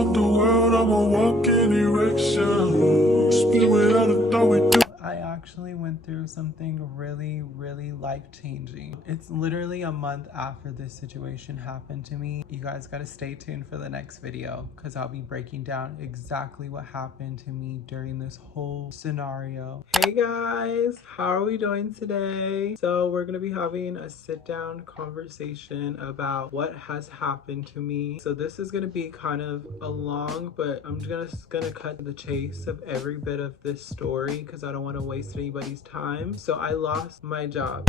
fuck the world, I'm a walking erection. Spin without a thought, we do. I actually went through something really life-changing. It's literally a month after this situation happened to me. You guys gotta stay tuned for the next video because I'll be breaking down exactly what happened to me during this whole scenario. Hey guys, how are we doing today? So we're gonna be having a sit-down conversation about what has happened to me. So this is gonna be kind of a long, but I'm just gonna cut to the chase of every bit of this story because I don't want to waste anybody's time. So I lost my job.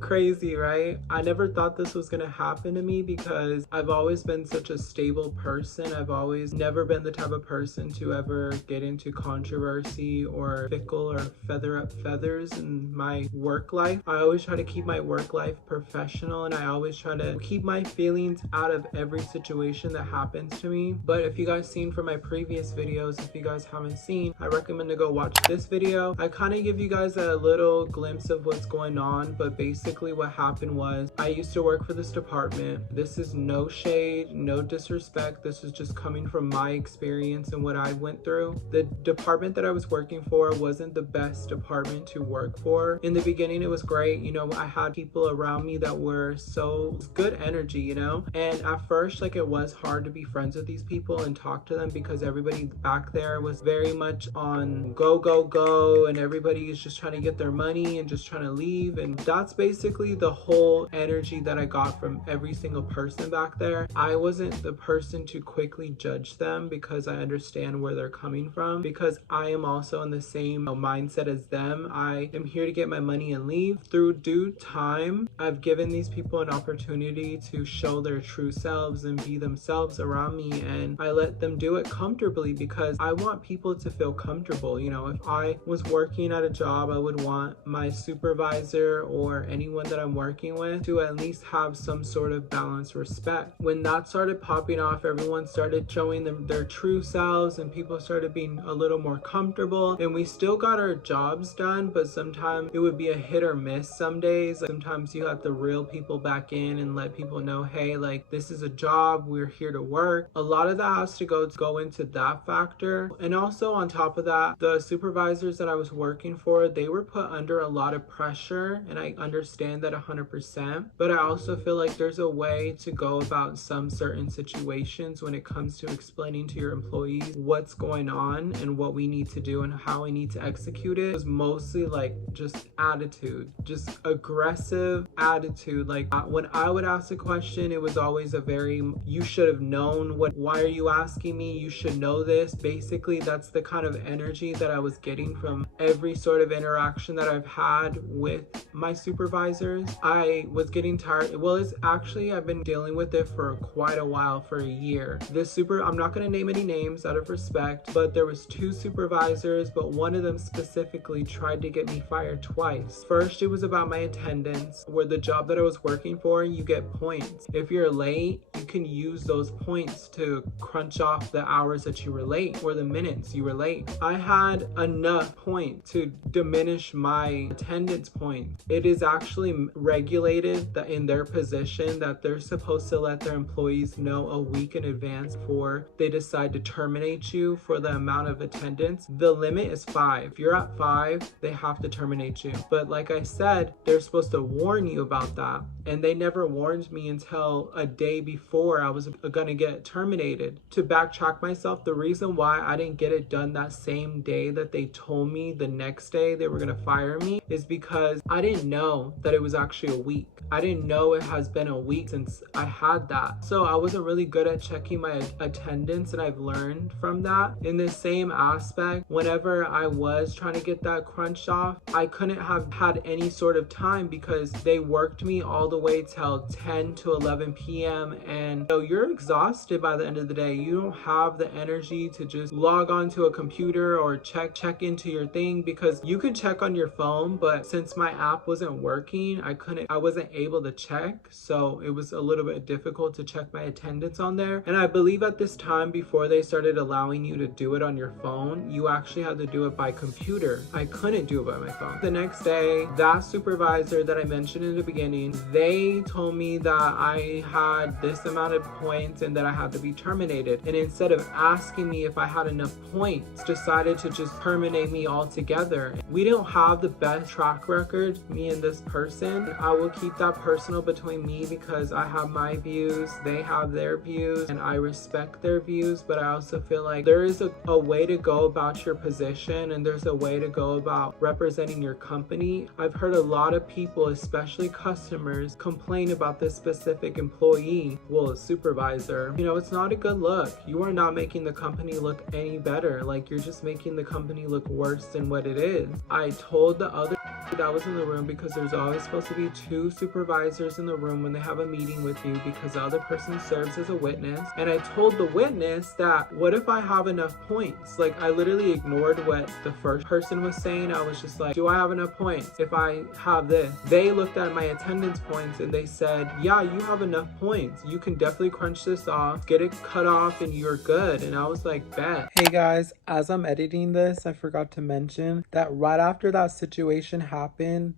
Crazy, right? I never thought this was gonna happen to me because I've always been such a stable person. I've always never been the type of person to ever get into controversy or fickle or feather up feathers in my work life. I always try to keep my work life professional, and I always try to keep my feelings out of every situation that happens to me. But if you guys seen from my previous videos, if you guys haven't seen, I recommend to go watch this video. I kind of give you guys a little glimpse of what's going on, but basically what happened was I used to work for this department. This is no shade, no disrespect. This is just coming from my experience and what I went through. The department that I was working for wasn't the best department to work for. In the beginning, it was great. You know, I had people around me that were so good energy, you know? And at first, like, it was hard to be friends with these people and talk to them because everybody back there was very much on go, and everybody is just trying to get their money and just trying to leave. And that's basically the whole energy that I got from every single person back there. I wasn't the person to quickly judge them because I understand where they're coming from, because I am also in the same mindset as them. I am here to get my money and leave. Through due time, I've given these people an opportunity to show their true selves and be themselves around me, and I let them do it comfortably because I want people to feel comfortable. You know, if I was working at a job, I would want my supervisor or anyone that I'm working with to at least have some sort of balanced respect. When that started popping off, everyone started showing them their true selves and people started being a little more comfortable, and we still got our jobs done, but sometimes it would be a hit or miss some days. Sometimes you have to reel people back in and let people know, hey, like, this is a job, we're here to work. A lot of that has to go into that factor. And also on top of that, the supervisors that I was working for, they were put under a lot of pressure, and I understand that 100%, but I also feel like there's a way to go about some certain situations when it comes to explaining to your employees what's going on and what we need to do and how we need to execute it. It was mostly like just attitude, just aggressive attitude. Like when I would ask a question, it was always a very, you should have known, why are you asking me? You should know this. Basically, that's the kind of energy that I was getting from every sort of interaction that I've had with my supervisors. I was getting tired. Well, it's actually, I've been dealing with it for quite a while, for a year. I'm not going to name any names out of respect, but there was two supervisors, but one of them specifically tried to get me fired twice. First, it was about my attendance, where the job that I was working for, you get points. If you're late, you can use those points to crunch off the hours that you were late or the minutes you were late. I had enough points to diminish my attendance points. It is actually regulated that in their position that they're supposed to let their employees know a week in advance before they decide to terminate you for the amount of attendance. The limit is 5. If you're at 5, they have to terminate you. But like I said, they're supposed to warn you about that, and they never warned me until a day before I was gonna get terminated. To backtrack myself, the reason why I didn't get it done that same day that they told me the next day they were gonna fire me is because I didn't know that it was actually a week. I didn't know it has been a week since I had that. So I wasn't really good at checking my attendance, and I've learned from that. In the same aspect, whenever I was trying to get that crunched off, I couldn't have had any sort of time because they worked me all the way till 10 to 11 p.m. and you're exhausted by the end of the day. You don't have the energy to just log onto a computer or check into your good thing because you could check on your phone, but since my app wasn't working, I wasn't able to check. So it was a little bit difficult to check my attendance on there. And I believe at this time, before they started allowing you to do it on your phone, you actually had to do it by computer. I couldn't do it by my phone. The next day, that supervisor that I mentioned in the beginning, they told me that I had this amount of points and that I had to be terminated. And instead of asking me if I had enough points, decided to just terminate me altogether. We don't have the best track record, me and this person. I will keep that personal between me because I have my views, they have their views, and I respect their views, but I also feel like there is a way to go about your position and there's a way to go about representing your company. I've heard a lot of people, especially customers, complain about this specific employee, well, a supervisor. You know, it's not a good look. You are not making the company look any better. Like, you're just making the company look worse than what it is. I told the other that was in the room, because there's always supposed to be 2 supervisors in the room when they have a meeting with you, because the other person serves as a witness. And I told the witness that, what if I have enough points? Like, I literally ignored what the first person was saying. I was just like, do I have enough points if I have this? They looked at my attendance points and they said, yeah, you have enough points. You can definitely crunch this off, get it cut off, and you're good. And I was like, bet. Hey guys, as I'm editing this, I forgot to mention that right after that situation happened,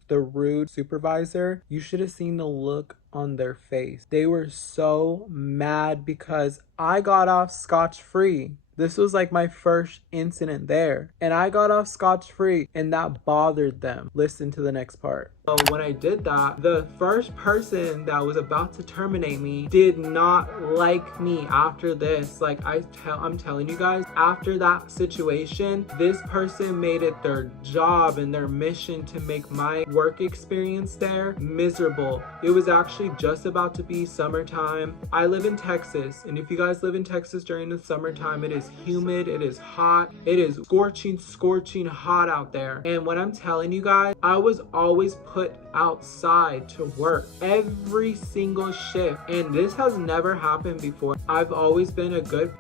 the rude supervisor, you should have seen the look on their face. They were so mad because I got off scotch-free. This was like my first incident there, and I got off scotch-free, and that bothered them. Listen to the next part. So when I did that, the first person that was about to terminate me did not like me after this. Like, I'm telling you guys, after that situation, this person made it their job and their mission to make my work experience there miserable. It was actually just about to be summertime. I live in Texas, and if you guys live in Texas during the summertime, it is humid, it is hot, it is scorching hot out there. And when I'm telling you guys, I was always put outside to work every single shift, and this has never happened before. I've always been a good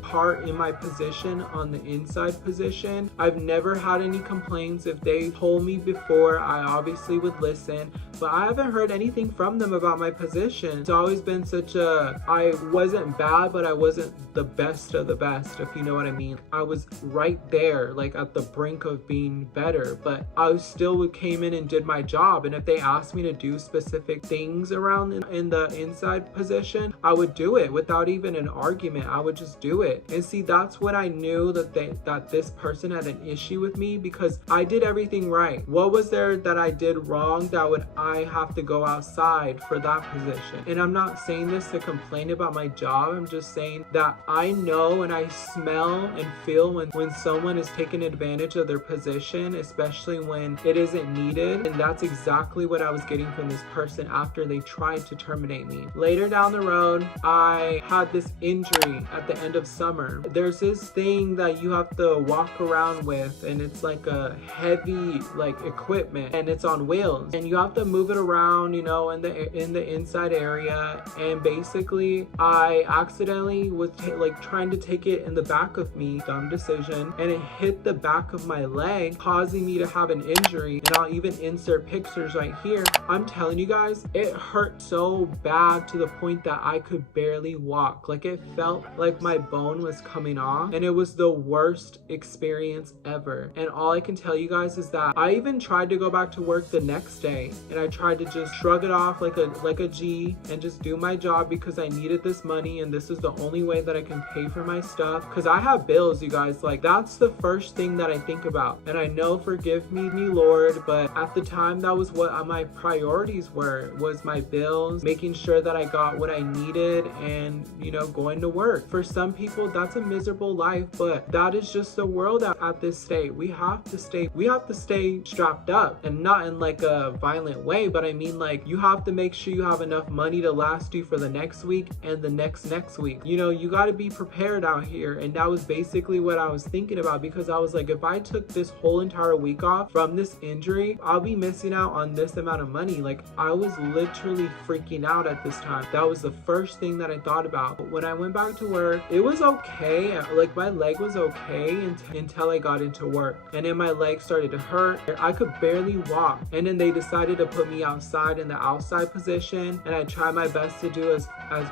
part in my position on the inside position. I've never had any complaints. If they told me before, I obviously would listen, but I haven't heard anything from them about my position. It's always been I wasn't bad, but I wasn't the best of the best, if you know what I mean. I was right there, like at the brink of being better, but I still came in and did my job. And if they asked me to do specific things around in the inside position, I would do it without even an argument. I would just do it. And see, that's when I knew that this person had an issue with me, because I did everything right. What was there that I did wrong that would I have to go outside for that position? And I'm not saying this to complain about my job. I'm just saying that I know and I smell and feel when someone is taking advantage of their position, especially when it isn't needed. And that's exactly what I was getting from this person after they tried to terminate me. Later down the road, I had this injury at the end of summer. There's this thing that you have to walk around with, and it's like a heavy equipment, and it's on wheels, and you have to move it around, you know, in the inside area. And basically I accidentally was trying to take it in the back of me, dumb decision, and it hit the back of my leg, causing me to have an injury. And I'll even insert pictures right here. I'm telling you guys, it hurt so bad to the point that I could barely walk. Like, it felt like my bone was coming off, and it was the worst experience ever. And all I can tell you guys is that I even tried to go back to work the next day, and I tried to just shrug it off like a G and just do my job, because I needed this money and this is the only way that I can pay for my stuff, because I have bills, you guys. Like, that's the first thing that I think about. And I know, forgive me, Lord, but at the time, that was what my priorities was my bills, making sure that I got what I needed, and, you know, going to work. For some people, that's a miserable life, but that is just the world at this state. We have to stay strapped up, and not in like a violent way, but I mean, like, you have to make sure you have enough money to last you for the next week and the next week. You know, you got to be prepared out here. And that was basically what I was thinking about, because I was like, if I took this whole entire week off from this injury, I'll be missing out on this amount of money. Like, I was literally freaking out at this time. That was the first thing that I thought about. When I went back to work. It was okay. Like, my leg was okay until I got into work. And then my leg started to hurt. I could barely walk. And then they decided to put me outside in the outside position. And I tried my best to do as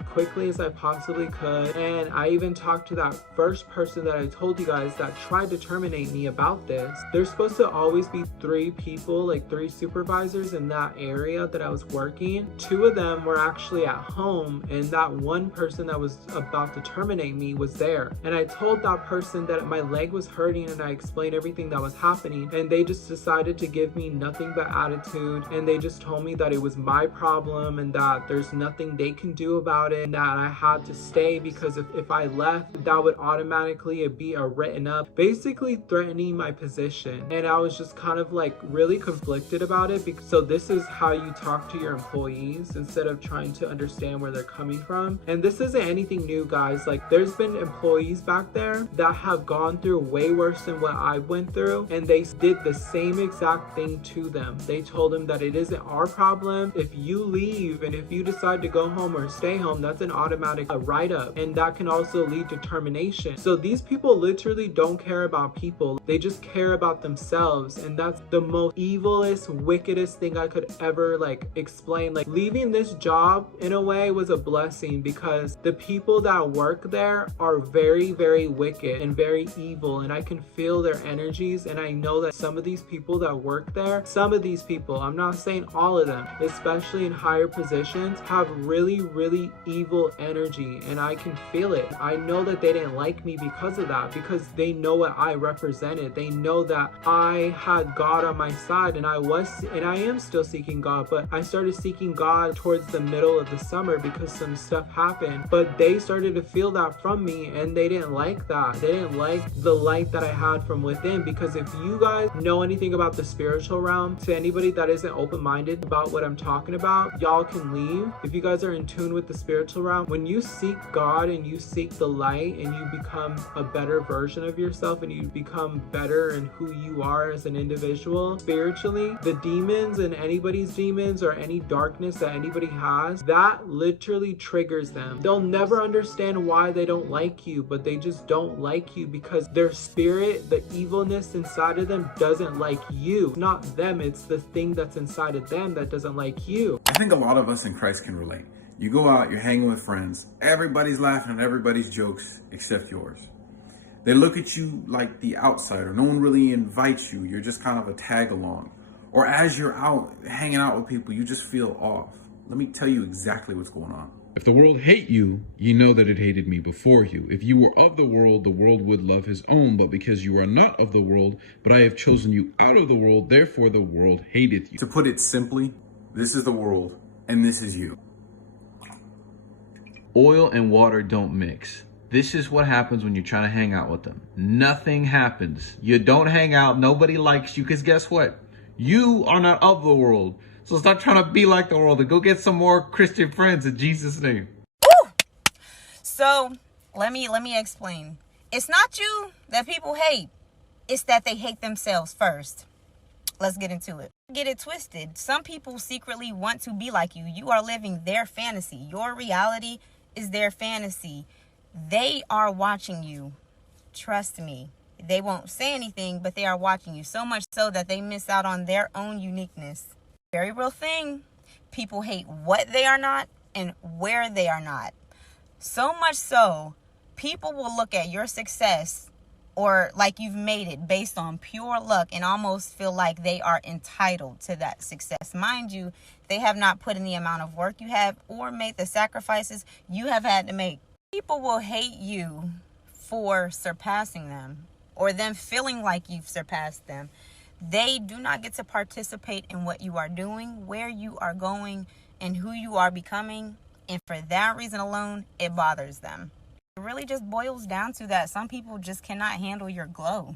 quickly as I possibly could. And I even talked to that first person that I told you guys that tried to terminate me about this. There's supposed to always be 3 people, like 3 supervisors in that area that I was working. 2 of them were actually at home, and that one person that was about to terminate me was there. And I told that person that my leg was hurting, and I explained everything that was happening, and they just decided to give me nothing but attitude. And they just told me that it was my problem and that there's nothing they can do about it, and that I had to stay because if I left, that would automatically be a written up, basically threatening my position. And I was just kind of like really conflicted about it. So this is how you talk to your employees instead of trying to understand where they're coming from. And this isn't anything new, guys. Like, there's been employees back there that have gone through way worse than what I went through, and they did the same exact thing to them. They told them that it isn't our problem. If you leave and if you decide to go home or stay home, that's an automatic write-up, and that can also lead to termination. So these people literally don't care about people. They just care about themselves, and that's the most evilest, wickedest thing I could ever like explain. Like, leaving this job in a way was a blessing because the people that work there are very, very wicked and very evil, and I can feel their energies. And I know that some of these people that work there, some of these people, I'm not saying all of them, especially in higher positions, have really, really evil energy, and I can feel it. I know that they didn't like me because of that, because they know what I represented. They know that I had God on my side, and I am still seeking God, but I started seeking God towards the middle of the summer because some stuff happened. But they started to feel that from me, and they didn't like that. They didn't like the light that I had from within. Because if you guys know anything about the spiritual realm, to anybody that isn't open-minded about what I'm talking about, y'all can leave. If you guys are in tune with the spiritual realm, when you seek God and you seek the light and you become a better version of yourself and you become better in who you are as an individual spiritually, the demons and anybody's demons or any darkness that anybody has, that literally triggers them. They'll never understand why they don't like you, but they just don't like you because their spirit, the evilness inside of them, doesn't like you. It's not them, it's the thing that's inside of them that doesn't like you. I think a lot of us in Christ can relate. You go out, you're hanging with friends, everybody's laughing at everybody's jokes except yours. They look at you like the outsider. No one really invites you. You're just kind of a tag along. Or as you're out hanging out with people, you just feel off. Let me tell you exactly what's going on. If the world hate you, ye know that it hated me before you. If you were of the world would love his own. But because you are not of the world, but I have chosen you out of the world, therefore the world hateth you. To put it simply, this is the world, and this is you. Oil and water don't mix. This is what happens when you're trying to hang out with them. Nothing happens. You don't hang out. Nobody likes you because guess what? You are not of the world. So stop trying to be like the world and go get some more Christian friends in Jesus' name. Woo! So let me explain. It's not you that people hate. It's that they hate themselves first. Let's get into it. Get it twisted. Some people secretly want to be like you. You are living their fantasy. Your reality is their fantasy. They are watching you. Trust me. They won't say anything, but they are watching you. So much so that they miss out on their own uniqueness. Very real thing. People hate what they are not and where they are not. So much so, people will look at your success or like you've made it based on pure luck and almost feel like they are entitled to that success. Mind you, they have not put in the amount of work you have or made the sacrifices you have had to make. People will hate you for surpassing them or them feeling like you've surpassed them. They do not get to participate in what you are doing, where you are going, and who you are becoming. And for that reason alone, it bothers them. It really just boils down to that some people just cannot handle your glow.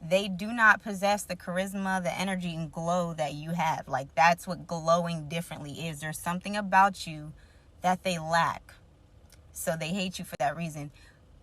They do not possess the charisma, the energy, and glow that you have. Like, that's what glowing differently is. There's something about you that they lack. So they hate you for that reason.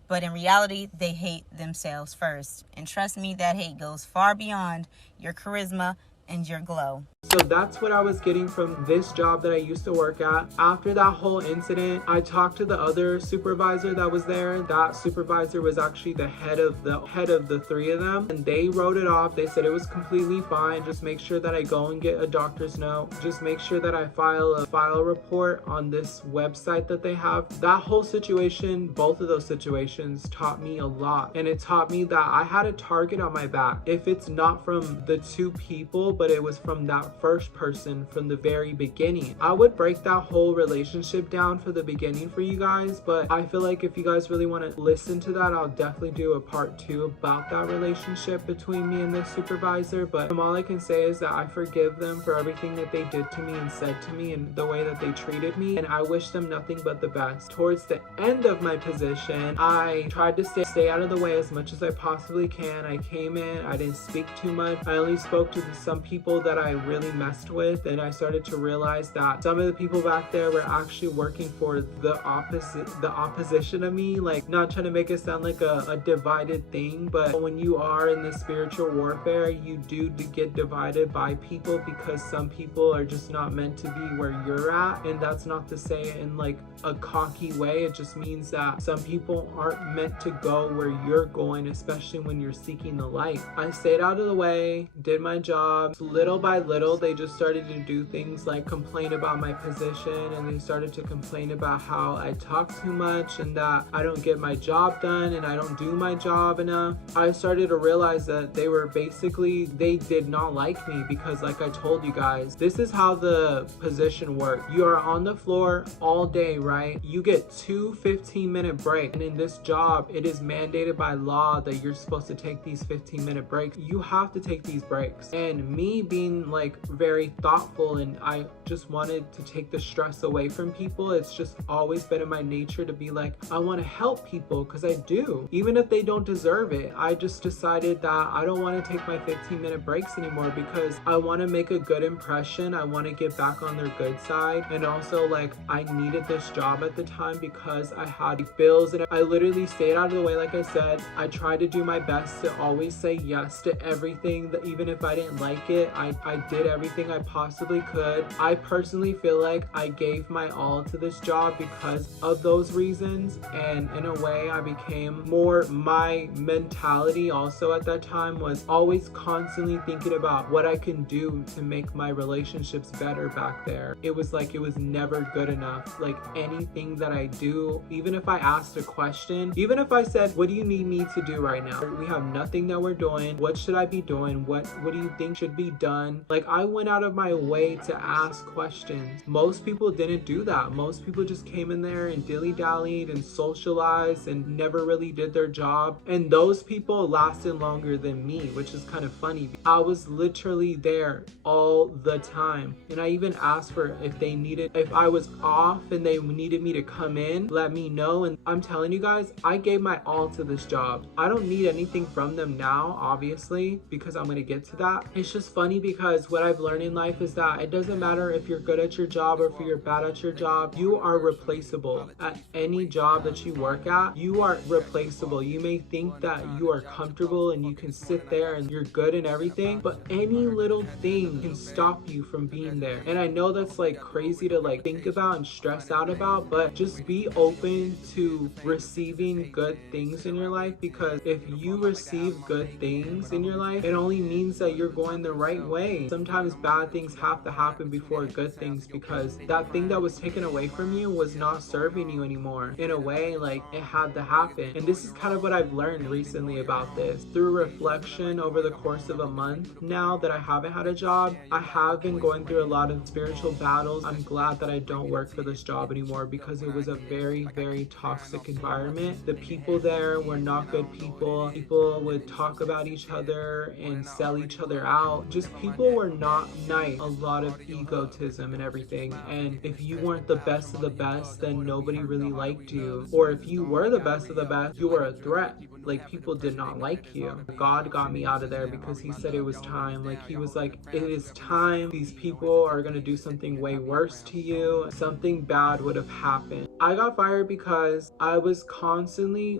But in reality, they hate themselves first. And trust me, that hate goes far beyond your charisma and your glow. So that's what I was getting from this job that I used to work at. After that whole incident, I talked to the other supervisor that was there. That supervisor was actually the head of the three of them, and they wrote it off. They said it was completely fine. Just make sure that I go and get a doctor's note. Just make sure that I file a report on this website that they have. That whole situation, both of those situations taught me a lot, and it taught me that I had a target on my back. If it's not from the two people, but it was from that first person from the very beginning. I would break that whole relationship down for the beginning for you guys, but I feel like if you guys really want to listen to that, I'll definitely do a part 2 about that relationship between me and the supervisor. But all I can say is that I forgive them for everything that they did to me and said to me and the way that they treated me, and I wish them nothing but the best. Towards the end of my position, I tried to stay out of the way as much as I possibly can. I came in, I didn't speak too much. I only spoke to some people that I really messed with, and I started to realize that some of the people back there were actually working for the opposition of me. Like, not trying to make it sound like a divided thing, but when you are in this spiritual warfare, you do get divided by people, because some people are just not meant to be where you're at. And that's not to say it in like a cocky way. It just means that some people aren't meant to go where you're going, especially when you're seeking the light. I stayed out of the way, did my job. Little by little, they just started to do things like complain about my position, and they started to complain about how I talk too much and that I don't get my job done and I don't do my job enough. I started to realize that they did not like me, because like I told you guys, this is how the position works. You are on the floor all day, right? You get 2 15-minute breaks, and in this job, it is mandated by law that you're supposed to take these 15-minute breaks. You have to take these breaks. And me being like very thoughtful, and I just wanted to take the stress away from people, it's just always been in my nature to be like, I want to help people, because I do, even if they don't deserve it. I just decided that I don't want to take my 15-minute breaks anymore, because I want to make a good impression. I want to get back on their good side. And also, like, I needed this job at the time because I had bills, and I literally stayed out of the way. Like I said, I tried to do my best to always say yes to everything, that even if I didn't like it, I did everything I possibly could. I personally feel like I gave my all to this job because of those reasons, and in a way I became more, my mentality also at that time was always constantly thinking about what I can do to make my relationships better back there. It was like it was never good enough. Like, anything that I do, even if I asked a question, even if I said, what do you need me to do right now? We have nothing that we're doing. What should I be doing? What do you think should be done? Like, I went out of my way to ask questions. Most people didn't do that. Most people just came in there and dilly-dallied and socialized and never really did their job. And those people lasted longer than me, which is kind of funny. I was literally there all the time. And I even asked for if I was off and they needed me to come in, let me know. And I'm telling you guys, I gave my all to this job. I don't need anything from them now, obviously, because I'm going to get to that. It's just funny because what I've learned in life is that it doesn't matter if you're good at your job or if you're bad at your job. You are replaceable. At any job that you work at, you are replaceable. You may think that you are comfortable and you can sit there and you're good and everything, but any little thing can stop you from being there. And I know that's like crazy to like think about and stress out about, but just be open to receiving good things in your life, because if you receive good things in your life, it only means that you're going the right way. Sometimes bad things have to happen before good things, because that thing that was taken away from you was not serving you anymore. In a way, like, it had to happen. And this is kind of what I've learned recently about this. Through reflection over the course of a month now that I haven't had a job, I have been going through a lot of spiritual battles. I'm glad that I don't work for this job anymore, because it was a very, very toxic environment. The people there were not good people. People would talk about each other and sell each other out. Just people were not nice. A lot of egotism and everything. And if you weren't the best of the best, then nobody really liked you. Or if you were the best of the best, you were a threat. Like, people did not like you. God got me out of there because he said it was time. Like, he was like, it is time. These people are going to do something way worse to you. Something bad would have happened. I got fired because I was constantly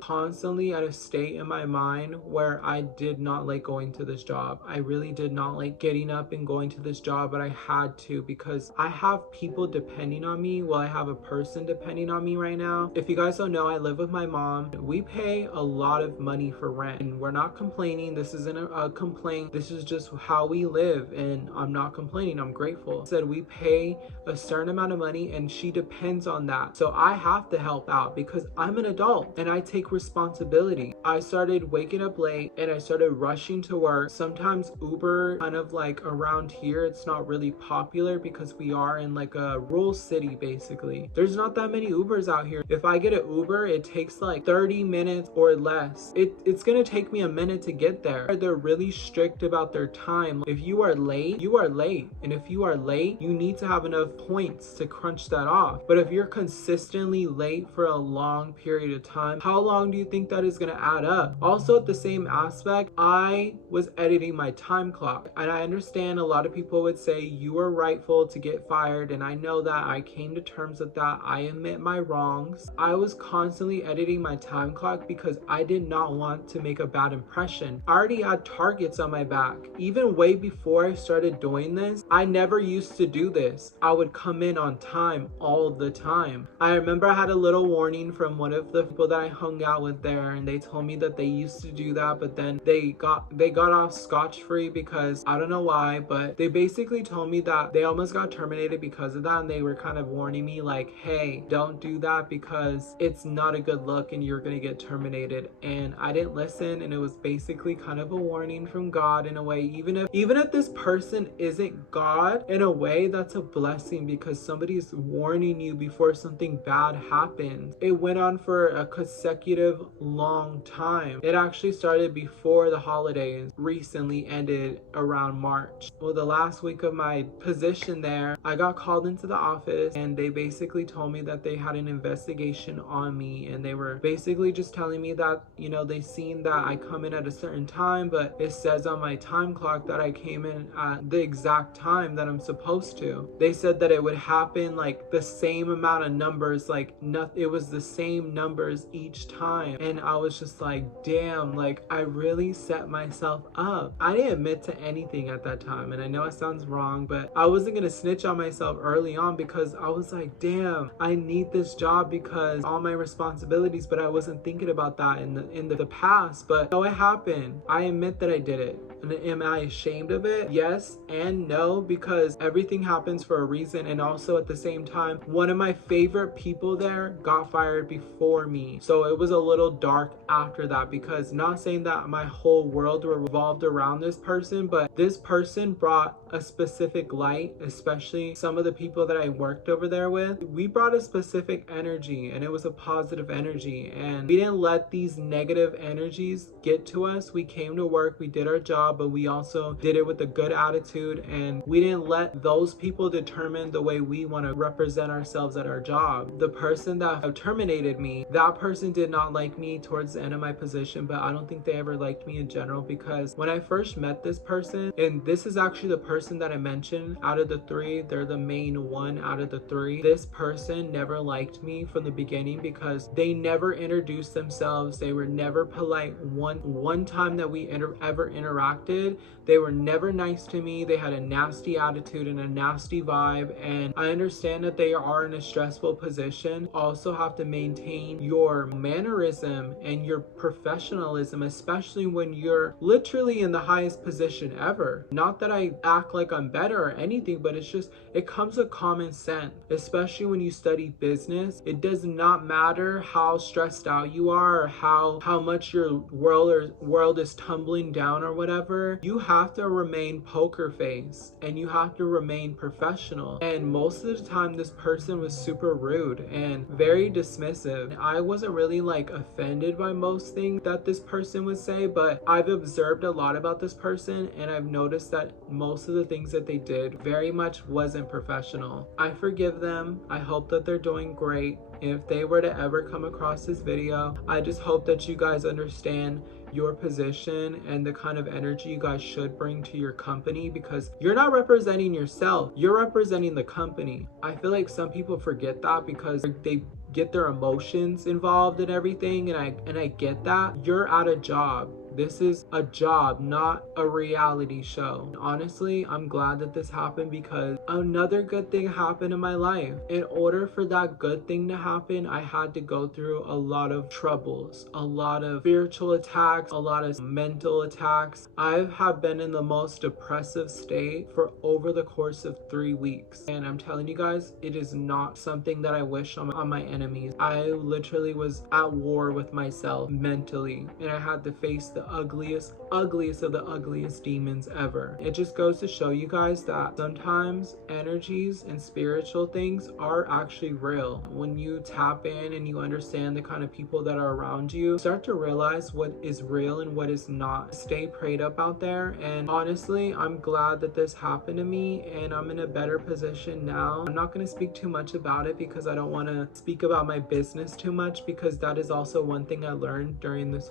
at a state in my mind where I did not like going to this job. I really did not like getting up and going to this job, but I had to because I have people depending on me. Well, I have a person depending on me right now. If you guys don't know, I live with my mom. We pay a lot of money for rent, and we're not complaining. This isn't a complaint. This is just how we live, and I'm not complaining. I'm grateful. Said we pay a certain amount of money, and she depends on that. So I have to help out because I'm an adult and I take responsibility. I started waking up late and I started rushing to work. Sometimes Uber, kind of like around here, it's not really popular because we are in like a rural city basically. There's not that many Ubers out here. If I get an Uber, it takes like 30 minutes or less. It's gonna take me a minute to get there. They're really strict about their time. If you are late, you are late. And if you are late, you need to have enough points to crunch that off. But if you're consistently late for a long period of time, how long do you think that is gonna add up? Also, at the same aspect, I was editing my time clock, and I understand a lot of people would say you are rightful to get fired, and I know that. I came to terms with that. I admit my wrongs. I was constantly editing my time clock because I did not want to make a bad impression. I already had targets on my back. Even way before I started doing this, I never used to do this. I would come in on time all the time. I remember I had a little warning from one of the people that I hung out with there, and they told me that they used to do that, but then they got off scotch-free because I don't know why, but they basically told me that they almost got terminated because of that, and they were kind of warning me like, hey, don't do that because it's not a good look and you're gonna get terminated. And I didn't listen, and it was basically kind of a warning from God in a way. Even if this person isn't God, in a way that's a blessing because somebody's warning you before something bad happens. It went on for a consecutive long time. It actually started before the holidays, recently ended around March. Well, the last week of my position there, I got called into the office and they basically told me that they had an investigation on me, and they were basically just telling me that, you know, they seen that I come in at a certain time, but it says on my time clock that I came in at the exact time that I'm supposed to. They said that it would happen like the same amount of numbers, like it was the same numbers each time. And I was just like, damn, like I really set myself up. I didn't admit to anything at that time, and I know it sounds wrong, but I wasn't gonna snitch on myself early on because I was like, damn, I need this job because all my responsibilities, but I wasn't thinking about that in the past. But no, it happened. I admit that I did it. And am I ashamed of it? Yes and no, because everything happens for a reason. And also at the same time, one of my favorite people there got fired before me. So it was a little dark after that, because not saying that my whole world revolved around this person, but this person brought a specific light, especially some of the people that I worked over there with. We brought a specific energy, and it was a positive energy, and we didn't let these negative energies get to us. We came to work, we did our job, but we also did it with a good attitude, and we didn't let those people determine the way we want to represent ourselves at our job. The person that terminated me, that person did not like me towards the end of my position, but I don't think they ever liked me in general, because when I first met this person, and this is actually the person that I mentioned out of the three, they're the main one out of the three. This person never liked me from the beginning because they never introduced themselves. They were never polite. One time that we ever interacted, they were never nice to me. They had a nasty attitude and a nasty vibe, and I understand that they are in a stressful position. Also have to maintain your mannerism and your professionalism, especially when you're literally in the highest position ever. Not that I act like I'm better or anything, but it's just, it comes with common sense, especially when you study business. It does not matter how stressed out you are or how much your world is tumbling down or whatever. You have to remain poker face, and you have to remain professional. And most of the time this person was super rude and very dismissive. I wasn't really like offended by most things that this person would say, but I've observed a lot about this person, and I've noticed that most of the things that they did very much wasn't professional. I forgive them. I hope that they're doing great. If they were to ever come across this video, I just hope that you guys understand your position and the kind of energy you guys should bring to your company, because you're not representing yourself, you're representing the company. I feel like some people forget that because they get their emotions involved in everything, and I get that. You're at a job. This is a job, not a reality show. Honestly, I'm glad that this happened because another good thing happened in my life. In order for that good thing to happen, I had to go through a lot of troubles, a lot of spiritual attacks, a lot of mental attacks. I have been in the most depressive state for over the course of 3 weeks. And I'm telling you guys, it is not something that I wish on my enemies. I literally was at war with myself mentally, and I had to face the ugliest of the ugliest demons ever. It just goes to show you guys that sometimes energies and spiritual things are actually real. When you tap in and you understand the kind of people that are around you, start to realize what is real and what is not. Stay prayed up out there, and honestly, I'm glad that this happened to me and I'm in a better position now. I'm not going to speak too much about it because I don't want to speak about my business too much, because that is also one thing I learned during this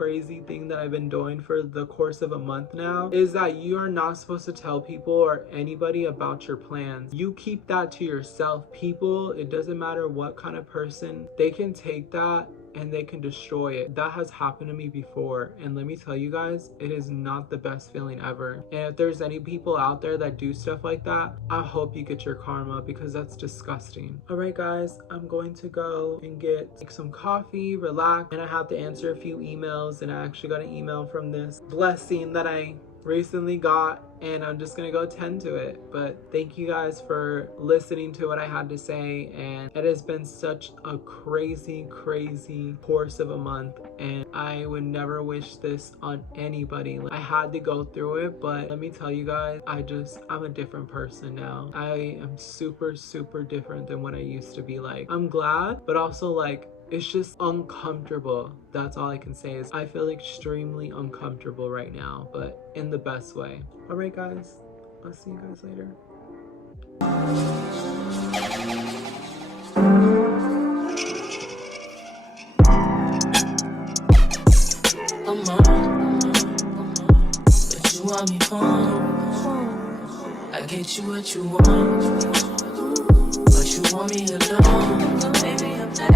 crazy thing that I've been doing for the course of a month now, is that you are not supposed to tell people or anybody about your plans. You keep that to yourself. People, it doesn't matter what kind of person, they can take that and they can destroy it. That has happened to me before, and let me tell you guys, it is not the best feeling ever. And if there's any people out there that do stuff like that, I hope you get your karma, because that's disgusting. All right guys, I'm going to go and get some coffee, relax, and I have to answer a few emails, and I actually got an email from this blessing that I recently got, and I'm just gonna go tend to it. But thank you guys for listening to what I had to say, and it has been such a crazy course of a month, and I would never wish this on anybody. I had to go through it, but let me tell you guys, I'm a different person now. I am super different than what I used to be like. I'm glad, but also like, it's just uncomfortable. That's all I can say, is I feel extremely uncomfortable right now, but in the best way. All right guys, I'll see you guys later. But you want me home. I get you what you want, but you want me alone. Baby, I'm not.